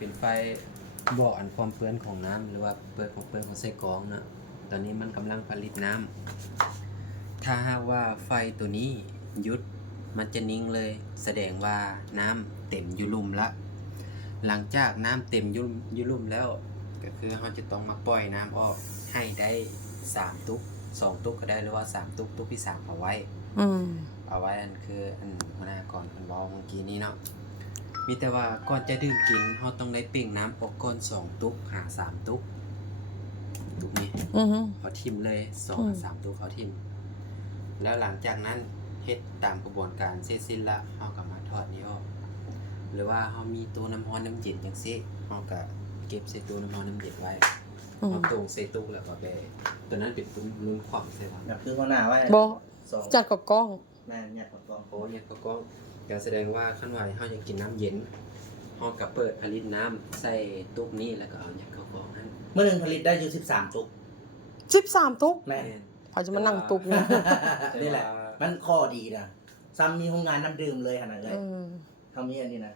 เป็นไฟบอกอันความเปื้อนของน้ำหรือว่าเปื้อนของไส้กรองนะตอนนี้มันกำลังผลิตน้ำถ้าหากว่าไฟตัวนี้หยุดมันจะนิ่งเลยแสดงว่าน้ำเต็มอยู่ลุ่มละหลังจากน้ำเต็มอยู่ลุ่มแล้วก็คือเราจะต้องมาปล่อยน้ำออกให้ได้3ตุ๊ก2ตุ๊กก็ได้หรือว่า3ตุ๊กตุ๊กที่3เอาไว้เอาไว้อันคืออันหัวหน้าก่อนอันบอกเมื่อกี้นี้เนาะมีแต่ว่าก่อนจะดื่มกินเราต้องได้เป่งน้ำออกก่อน2ตุ๊กหา3ตุ๊กนี้เขาทิมเลย2 3ตุ๊กเขาทิมแล้วหลังจากนั้นเฮ็ดตามกระบวนการเสร็จสิ้นละเราก็มาถอดนี้ออกหรือว่าเรามีตู้น้ำร้อนน้ำเย็นจังซี่เราก็เก็บใส่ตู้น้ำร้อนน้ำเย็นไว้เอาตรงใส่ตู้แล้วก็ไปตัวนั้นเป็นรุ่นความใช่ป่ะแบบคือหัวหน้าไว้บ่จัดกับกล้องแม่นยัดกับกล้องโอ้ยัดกับกล้องก็แสดงว่าขั้นว่าเฮาอยากกินน้ำเย็นเฮาก็เปิดผลิตน้ำใส่ตุ๊กนี้แล้วก็เอายัดเข้ากล้องนั้นมื้อนึงผลิตได้อยู่13ตุ๊ก13ตุ๊กแม่นเขาจะมานั่งตุ๊กนี่นี่แหละมันข้อดีนะซ้ำมีโรงงานน้ำดื่มเลยขนาดเลยเฮามีอันนี้นะ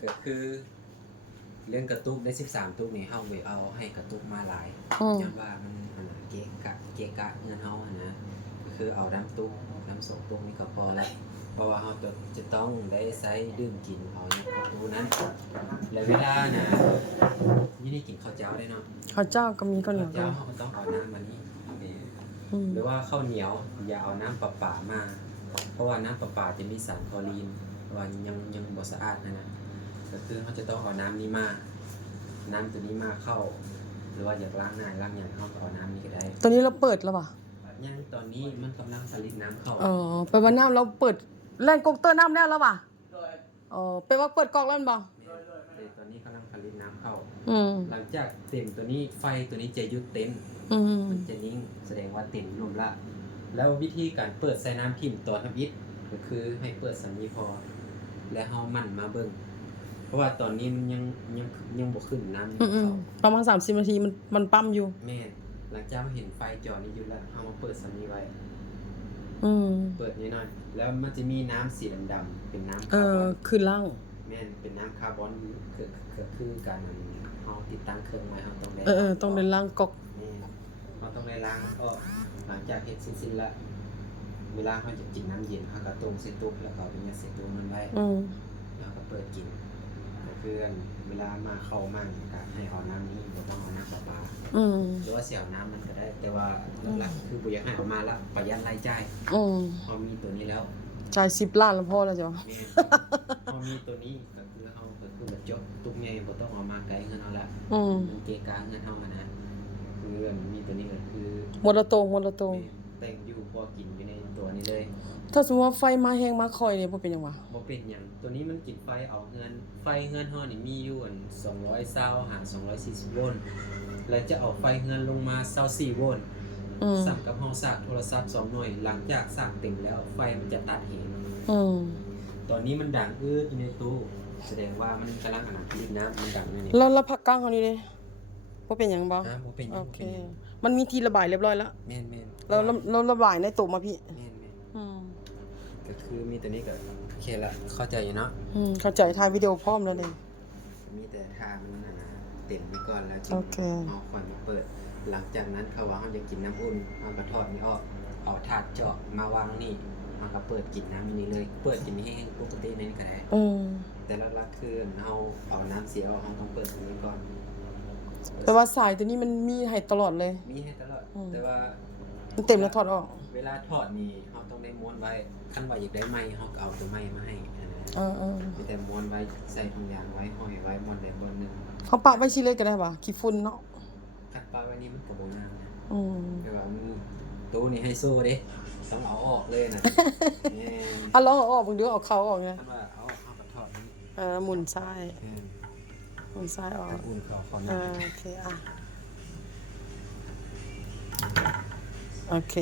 ก็คือเรื่องกระตุกได้13ตุ๊กนี่เฮาไปเอาให้กระตุกมาหลายย้อนว่ามันเกะกะเงินเฮานะก็คือเอาน้ำตุ๊กน้ำ2ตุ๊กนี่ก็พอแล้วเพราะว่าเราจะต้องได้ใช้ดื่มกินเอาอยู่ประตูนั้นและเวลาน่ะนี่กินข้าวเจ้าได้เนาะข้าวเจ้าก็มีข้าวเหนียวข้าวเจ้าเราต้องเอาน้ำมานี่หรือว่าข้าวเหนียวอย่าเอาน้ำประปามาเพราะว่าน้ำประปาจะมีสารคลอรีนว่ายังบ่สะอาดนะก็คือเขาจะต้องเอาน้ำนี้มาน้ำตัวนี้มาเข้าหรือว่าอยากล้างหน้าล้างอย่างเขาก็เอาน้ำนี้ก็ได้ตัวนี้เราเปิดแล้วป่ะยังตอนนี้มันกำลังผลิตน้ำเข้าแปลว่าน้ำเราเปิดแล่นก๊อกเตอร์น้ำแล้วป่ะแปลว่าเปิดก๊อกแล้วป่ะตอนนี้กำลังผลิตน้ำเข้าหลังจากเต็มตัวนี้ไฟตัวนี้จะหยุดเต็มมันจะนิ่งแสดงว่าเต็มรวมละแล้ววิธีการเปิดใส่น้ำทิ่มต่อทำอิฐก็คือให้เปิดสำนีพอและเฮามันมาเบิ่งเพราะว่าตอนนี้มันยังบ่ขึ้นน้ำเข้าประมาณ30นาทีมันปั๊มอยู่แม่นหลังจากเห็นไฟจอนี้อยู่แล้วเฮามาเปิดสำนีไว้เปิดนิดหน่อยแล้วมันจะมีน้ำสีดำๆเป็นน้ำคาร์บอนคือล่างแม่นเป็นน้ำคาร์บอนคือการเฮาติดตั้งเครื่องไว้เฮาต้องได้ต้องได้ล้างก๊อกเราต้องได้ล้างก็หลังจากเฮ็ดสิ้นละเวลาเฮาจะกินน้ำเย็นเฮาก็ต้มใส่ตุ๊กแล้วก็เอาไปยัดใส่ตู้นั้นไว้แล้วก็เปิดกินเพื่อนเวลามาเข้ามั่งก็ให้เอาน้ำนี้บ่ต้องเอาน้ำประปาหรือว่าเสียน้ำมันก็ได้แต่ว่าหลักๆคือบ่อยากให้เอามาละประหยัดรายจ่ายพอมีตัวนี้แล้วจ่าย10 ล้านแล้วพอแล้วจ้ะพอมีตัวนี้ก็คือเฮาก็คือแบบจบตุ๊กใหญ่บ่ต้องเอามาไกลเงินเฮาละมันเกะกะเงินเฮานะคือมีตัวนี้ก็คือหมดละตรงแต่งอยู่พอกินอยู่ในตัวนี้เลยถ้าสมมุติว่าไฟมาแฮงมาคอยนี่บ่เป็นหยังวะบ่เป็นหยังตัวนี้มันกินไฟเอาเงินเฮานี่มีอยู่อัน220หาร240โวลต์แล้วจะเอาไฟเงินลงมา24โวลต์สั่งกับเฮาสากโทรศัพท์2หน่วยหลังจากสากเต็มแล้วไฟมันจะตัดเหตุตอนนี้มันดังอยู่ในตู้แสดงว่ามันกำลังผลิตน้ำมันดังนี่แล้วพักกลางเฮานี่เด้บ่เป็นหยังบ่บ่เป็นหยังโอเคมันมีที่ระบายเรียบร้อยแล้วแม่นๆเราระบายในตู้มาพี่แม่นก็คือมีตัวนี้ก็โอเคละเข้าใจอยู่เนาะเข้าใจถ่ายวิดีโอพร้อมแล้วเด้มีแต่ทามันเต็มไปก่อนแล้วจึงเอาค่อยมาเปิดหลังจากนั้นเขาว่าเฮาจะกินน้ำอุ่นเฮาก็ถอดนี่ออกเอาถาดเจาะมาวางนี่เฮาก็เปิดกินน้ำนี้เลยเปิดกินให้แห้งปกตินี่ก็ได้แต่หลักๆคือเฮาเอาน้ำเสียออกเฮาต้องเปิดตรงนี้ก่อนแต่ว่าสายตัวนี้มันมีให้ตลอดเลยมีให้ตลอดแต่ว่ามันเต็มแล้วถอดออกเวลาถอดนี่เฮาต้องได้ม้วนไว้คันว่าอยากได้ไม้เฮาก็เอาตัวไม้มาให้มีแต่ม้วนไว้ใส่ถุงยางไว้ห้อยไว้ม้วนใดม้วนนึงเฮาปะไว้สิเลยก็ได้บ่ขี้ฝุ่นเนาะคัดปะไว้นี่มันก็บ่งามนะแต่ว่ามันตู้นี่ให้โซ่เด้ต้องเอาออกเลยนะเอาลองเอาออกเบิ่งดูเอาเข้าออกไงคันว่าเอาออกเฮาก็ถอดนี่หมุนซ้ายหมุนซ้ายออกอุ่นเข้าโอเคโอเค